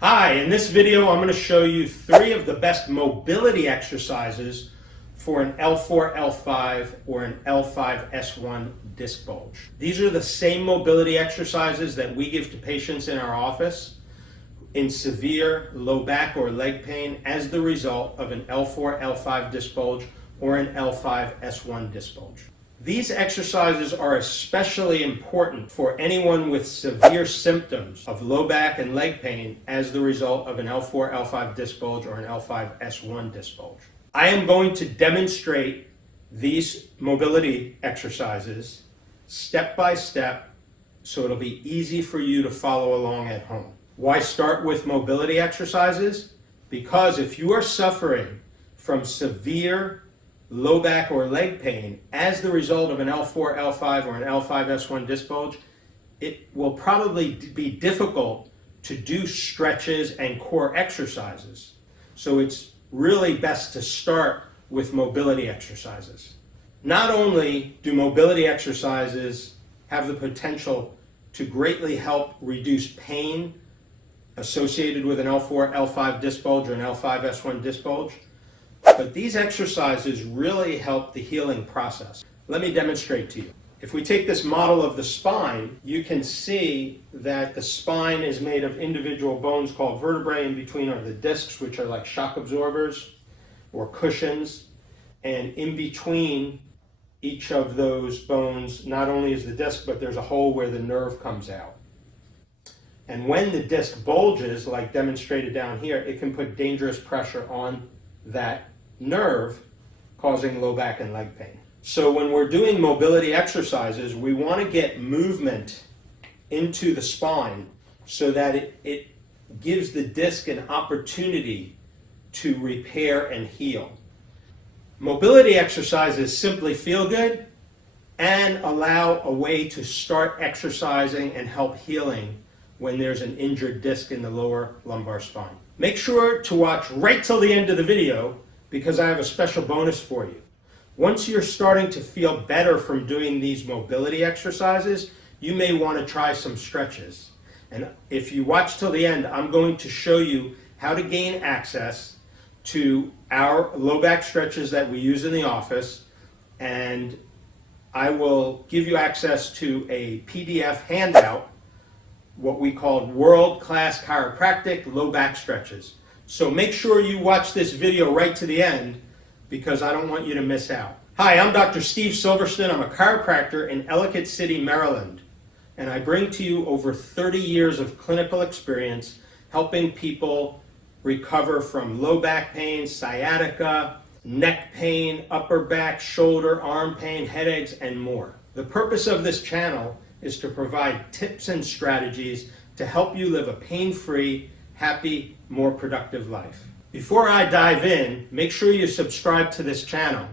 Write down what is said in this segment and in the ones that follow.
Hi, in this video I'm going to show you 3 of the best mobility exercises for an L4-L5 or an L5-S1 disc bulge. These are the same mobility exercises that we give to patients in our office in severe low back or leg pain as the result of an L4-L5 disc bulge or an L5-S1 disc bulge. These exercises are especially important for anyone with severe symptoms of low back and leg pain as the result of an L4-L5 disc bulge or an L5-S1 disc bulge. I am going to demonstrate these mobility exercises step by step so it'll be easy for you to follow along at home. Why start with mobility exercises? Because if you are suffering from severe low back or leg pain as the result of an L4-L5 or an L5-S1 disc bulge, it will probably be difficult to do stretches and core exercises. So it's really best to start with mobility exercises. Not only do mobility exercises have the potential to greatly help reduce pain associated with an L4-L5 disc bulge or an L5-S1 disc bulge, but these exercises really help the healing process. Let me demonstrate to you. If we take this model of the spine, you can see that the spine is made of individual bones called vertebrae. In between are the discs, which are like shock absorbers or cushions. And in between each of those bones, not only is the disc, but there's a hole where the nerve comes out. And when the disc bulges, like demonstrated down here, it can put dangerous pressure on that nerve, causing low back and leg pain. So when we're doing mobility exercises, we want to get movement into the spine so that it gives the disc an opportunity to repair and heal. Mobility exercises simply feel good and allow a way to start exercising and help healing when there's an injured disc in the lower lumbar spine. Make sure to watch right till the end of the video because I have a special bonus for you. Once you're starting to feel better from doing these mobility exercises, you may want to try some stretches. And if you watch till the end, I'm going to show you how to gain access to our low back stretches that we use in the office, and I will give you access to a PDF handout, what we call world-class chiropractic low back stretches. So make sure you watch this video right to the end because I don't want you to miss out. Hi, I'm Dr. Steve Silverston. I'm a chiropractor in Ellicott City, Maryland, and I bring to you over 30 years of clinical experience helping people recover from low back pain, sciatica, neck pain, upper back, shoulder, arm pain, headaches, and more. The purpose of this channel is to provide tips and strategies to help you live a pain-free, happy, more productive life. Before I dive in, make sure you subscribe to this channel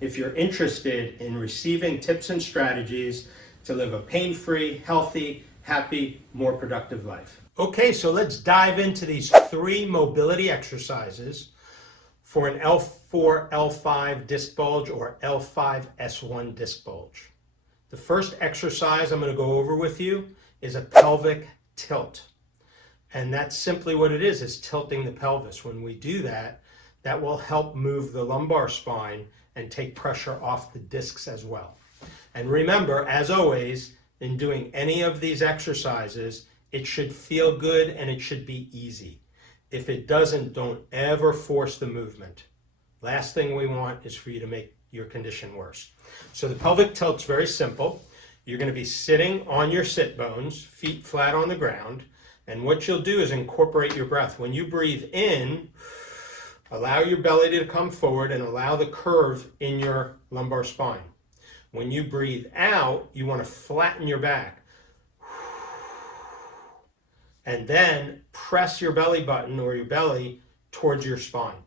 if you're interested in receiving tips and strategies to live a pain-free, healthy, happy, more productive life. Okay, so let's dive into these 3 mobility exercises for an L4-L5 disc bulge or L5-S1 disc bulge. The first exercise I'm going to go over with you is a pelvic tilt. And that's simply what it is tilting the pelvis. When we do that, that will help move the lumbar spine and take pressure off the discs as well. And remember, as always, in doing any of these exercises, it should feel good and it should be easy. If it doesn't, don't ever force the movement. Last thing we want is for you to make your condition worse. So the pelvic tilt's very simple. You're going to be sitting on your sit bones, feet flat on the ground, and what you'll do is incorporate your breath. When you breathe in, allow your belly to come forward and allow the curve in your lumbar spine. When you breathe out, you want to flatten your back. And then press your belly button or your belly towards your spine.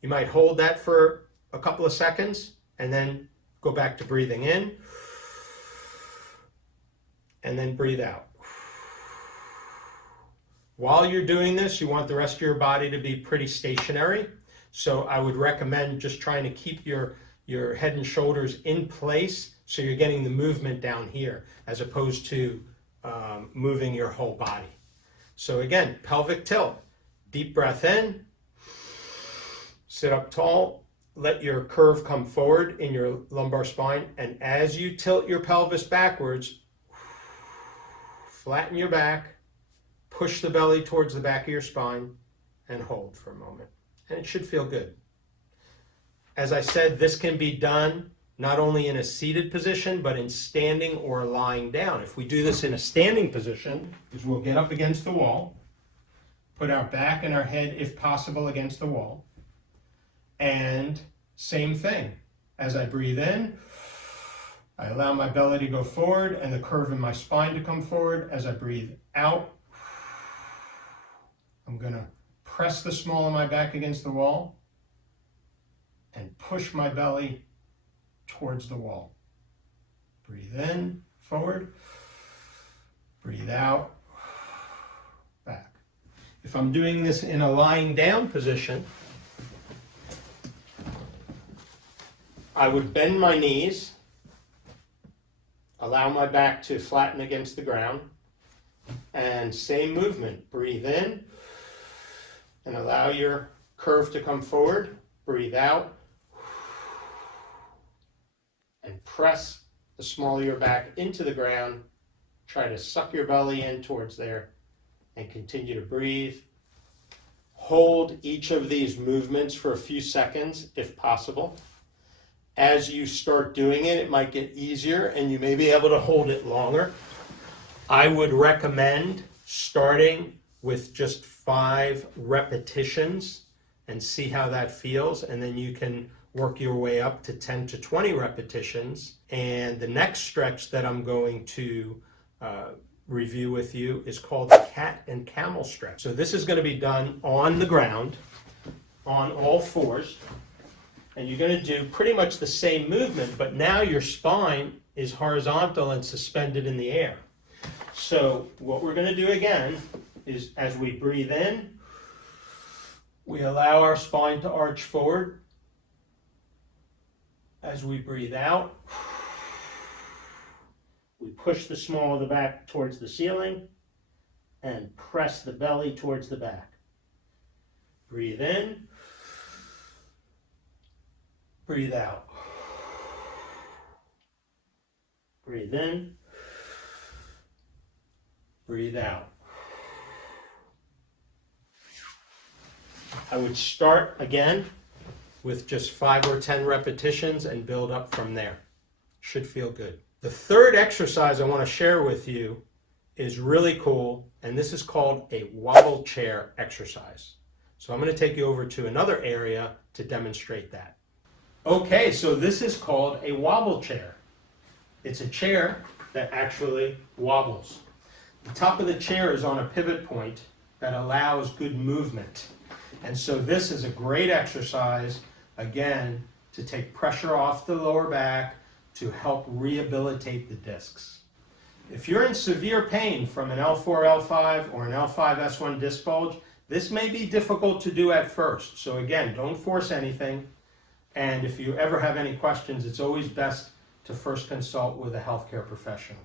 You might hold that for a couple of seconds and then go back to breathing in and then breathe out. While you're doing this, you want the rest of your body to be pretty stationary. So I would recommend just trying to keep your head and shoulders in place so you're getting the movement down here as opposed to moving your whole body. So again, pelvic tilt, deep breath in, sit up tall, let your curve come forward in your lumbar spine, and as you tilt your pelvis backwards, flatten your back, push the belly towards the back of your spine, and hold for a moment. And it should feel good. As I said, this can be done not only in a seated position, but in standing or lying down. If we do this in a standing position, is we'll get up against the wall, put our back and our head, if possible, against the wall. And same thing. As I breathe in, I allow my belly to go forward and the curve in my spine to come forward. As I breathe out, I'm going to press the small of my back against the wall and push my belly towards the wall. Breathe in, forward. Breathe out, back. If I'm doing this in a lying down position, I would bend my knees, allow my back to flatten against the ground, and same movement. Breathe in and allow your curve to come forward. Breathe out and press the small of your back into the ground. Try to suck your belly in towards there and continue to breathe. Hold each of these movements for a few seconds if possible. As you start doing it, it might get easier and you may be able to hold it longer. I would recommend starting with just 5 repetitions and see how that feels, and then you can work your way up to 10 to 20 repetitions. And the next stretch that I'm going to review with you is called the cat and camel stretch. So this is going to be done on the ground, on all fours, and you're going to do pretty much the same movement, but now your spine is horizontal and suspended in the air. So what we're going to do again is, as we breathe in, we allow our spine to arch forward. As we breathe out, we push the small of the back towards the ceiling and press the belly towards the back. Breathe in, breathe out. Breathe in, breathe out. I would start again with just 5 or 10 repetitions and build up from there. Should feel good. The third exercise I want to share with you is really cool, and this is called a wobble chair exercise. So I'm going to take you over to another area to demonstrate that. Okay, so this is called a wobble chair. It's a chair that actually wobbles. The top of the chair is on a pivot point that allows good movement. And so this is a great exercise, again, to take pressure off the lower back, to help rehabilitate the discs. If you're in severe pain from an L4-L5 or an L5-S1 disc bulge, this may be difficult to do at first. So again, don't force anything. And if you ever have any questions, it's always best to first consult with a healthcare professional.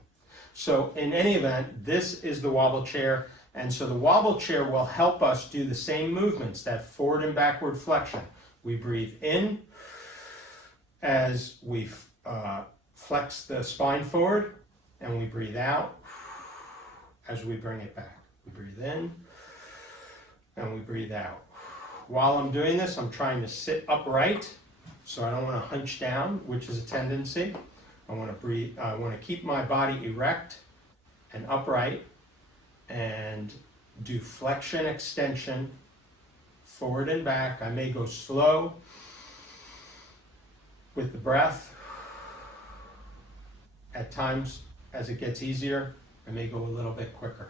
So in any event, this is the wobble chair. And so the wobble chair will help us do the same movements, that forward and backward flexion. We breathe in as we flex the spine forward, and we breathe out as we bring it back. We breathe in and we breathe out. While I'm doing this, I'm trying to sit upright, so I don't want to hunch down, which is a tendency. I want to breathe. I want to keep my body erect and upright, and do flexion, extension, forward and back. I may go slow with the breath. At times, as it gets easier, I may go a little bit quicker.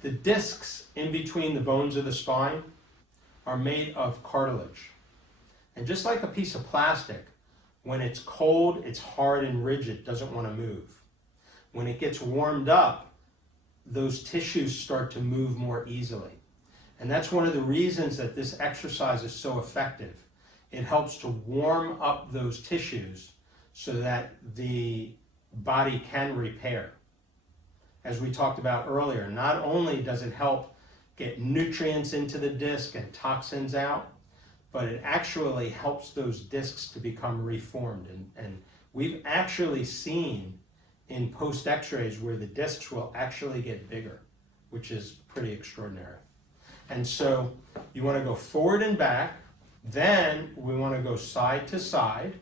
The discs in between the bones of the spine are made of cartilage. And just like a piece of plastic, when it's cold, it's hard and rigid, doesn't want to move. When it gets warmed up, those tissues start to move more easily. And that's one of the reasons that this exercise is so effective. It helps to warm up those tissues so that the body can repair. as we talked about earlier, not only does it help get nutrients into the disc and toxins out, but it actually helps those discs to become reformed. And we've actually seen in post x-rays where the discs will actually get bigger, which is pretty extraordinary. And so you want to go forward and back, then we want to go side to side.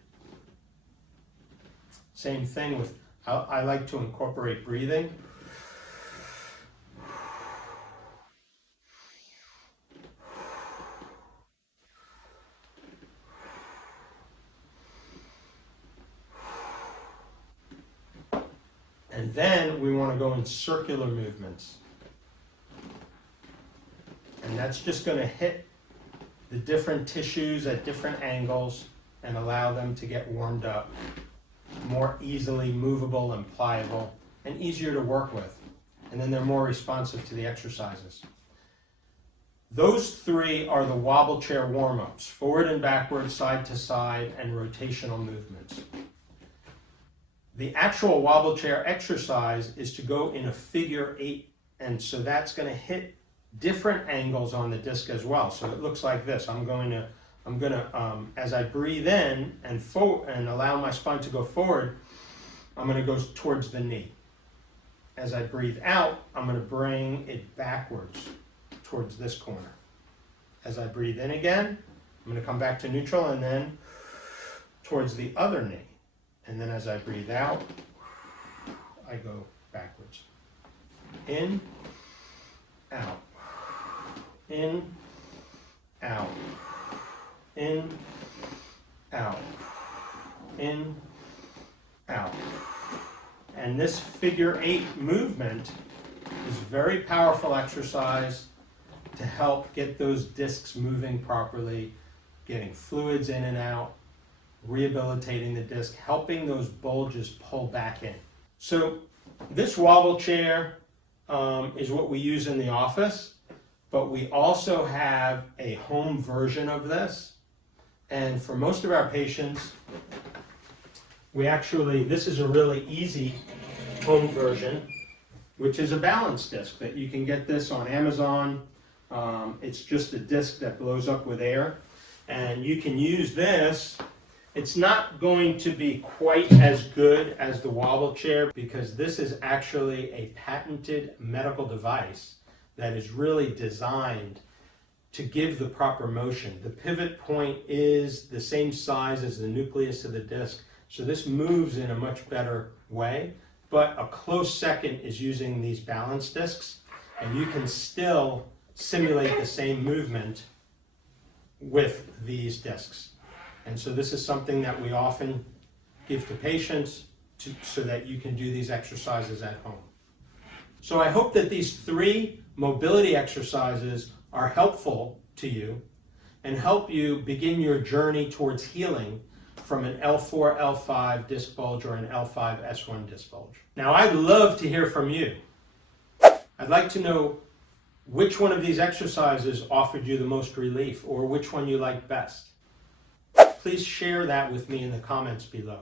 Same thing with, I like to incorporate breathing. And then we want to go in circular movements. And that's just going to hit the different tissues at different angles and allow them to get warmed up, more easily movable and pliable, and easier to work with. And then they're more responsive to the exercises. Those three are the wobble chair warm-ups: forward and backward, side to side, and rotational movements. The actual wobble chair exercise is to go in a figure 8, and so that's going to hit different angles on the disc as well. So it looks like this. I'm going to as I breathe in and allow my spine to go forward, I'm going to go towards the knee. As I breathe out, I'm going to bring it backwards towards this corner. As I breathe in again, I'm going to come back to neutral and then towards the other knee. And then as I breathe out, I go backwards. In, out. In, out. In, out. In, out. And this figure 8 movement is a very powerful exercise to help get those discs moving properly, getting fluids in and out, rehabilitating the disc, helping those bulges pull back in. So this wobble chair is what we use in the office, but we also have a home version of this. And for most of our patients, this is a really easy home version, which is a balance disc that you can get this on Amazon. It's just a disc that blows up with air, and you can use this. It's not going to be quite as good as the wobble chair because this is actually a patented medical device that is really designed to give the proper motion. The pivot point is the same size as the nucleus of the disc, so this moves in a much better way. But a close second is using these balance discs, and you can still simulate the same movement with these discs. And so this is something that we often give to patients so that you can do these exercises at home. So I hope that these 3 mobility exercises are helpful to you and help you begin your journey towards healing from an L4-L5 disc bulge or an L5-S1 disc bulge. Now, I'd love to hear from you. I'd like to know which one of these exercises offered you the most relief or which one you liked best. Please share that with me in the comments below.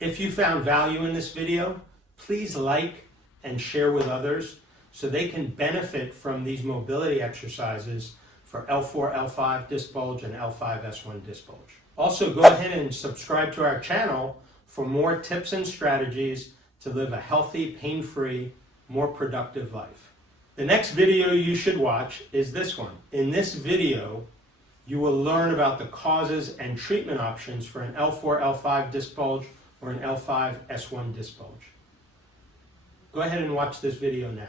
If you found value in this video, please like and share with others so they can benefit from these mobility exercises for L4-L5 disc bulge and L5-S1 disc bulge. Also, go ahead and subscribe to our channel for more tips and strategies to live a healthy, pain-free, more productive life. The next video you should watch is this one. In this video, you will learn about the causes and treatment options for an L4-L5 disc bulge or an L5-S1 disc bulge. Go ahead and watch this video now.